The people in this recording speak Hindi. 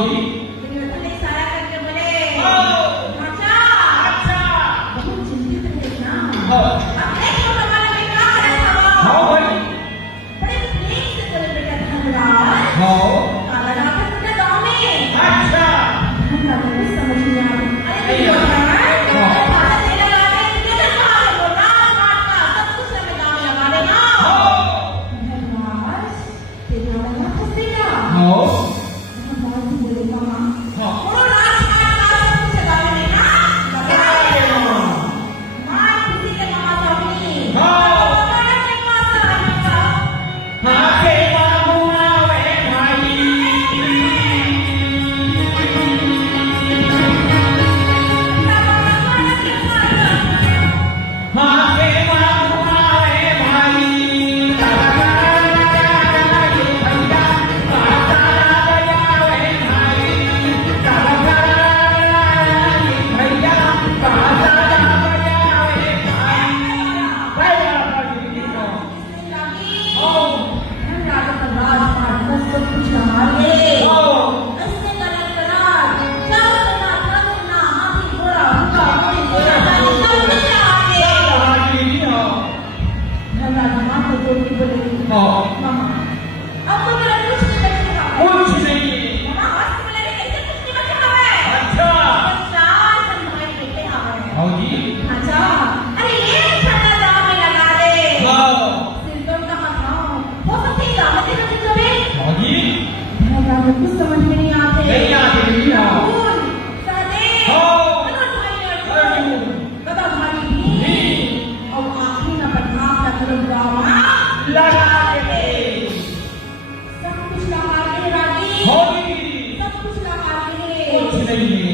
जी। दुर्योधन इशारा करके बोले अच्छा अच्छा। बहुत चिंतित है ना। हाँ। अब देखो हमारा बेटा है हाँ भाई। बड़े प्रेम से बोले बेटा धनराज हाँ। काला रात है गाँव में। अच्छा। धनराज को समझ नहीं आ रही। अरे नहीं आ रही। हाँ। भारत तेरा राज है कितने साल हो राज रात का सब कुछ हमें गाँव में लगा देना। हाँ। धनराज तेरा लगा फंसेगा। हाँ। धनराज बोले मामा हाँ। वो राजपाट का सब कुछ लगा देना। लगा देना। मार किसी के मामा सामने। हाँ। बड़ा के पास आएगा। हाँ के मामू आवे भाई। हाँ के मामू आवे भाई। भैया पाताला बजावे भाई। भैया पाताला बजावे भाई। भाई बाबा जी को। हाँ। धनराज का राजपाट का सब कुछ लगा ले। हाँ। ऐसे गलत करा चल ना चल ना हाथी घोड़ा हुआ कोई घोड़ा गाड़ी सब कुछ लगा दे। धनराज माँ को जोड़ के बोले मामा अब तो मेरा कुछ नहीं बचेगा। कुछ नहीं। मामा हॉस्पिटल में कैसे कुछ नहीं बचेगा है। अच्छा। चार भाई बेटे हमारे। हाँ जी। अच्छा अरे एक ठंडा दाम में लगा दे। हाँ। सिरदर्द का हटाओ हो सकती है दाम में रख दे। हाँ जी। धनराज को कुछ समझ में नहीं आते। नहीं आते नहीं आते। कौन? सहदेव। हाँ। गदाधारी अर्जुन। अर्जुन। गदाधारी भीम। और आखिरी नंबर भाग का धनुर्धामा लगा के। सब कुछ लगा के राजी। हाँ जी। सब कुछ लगा के कुछ नहीं।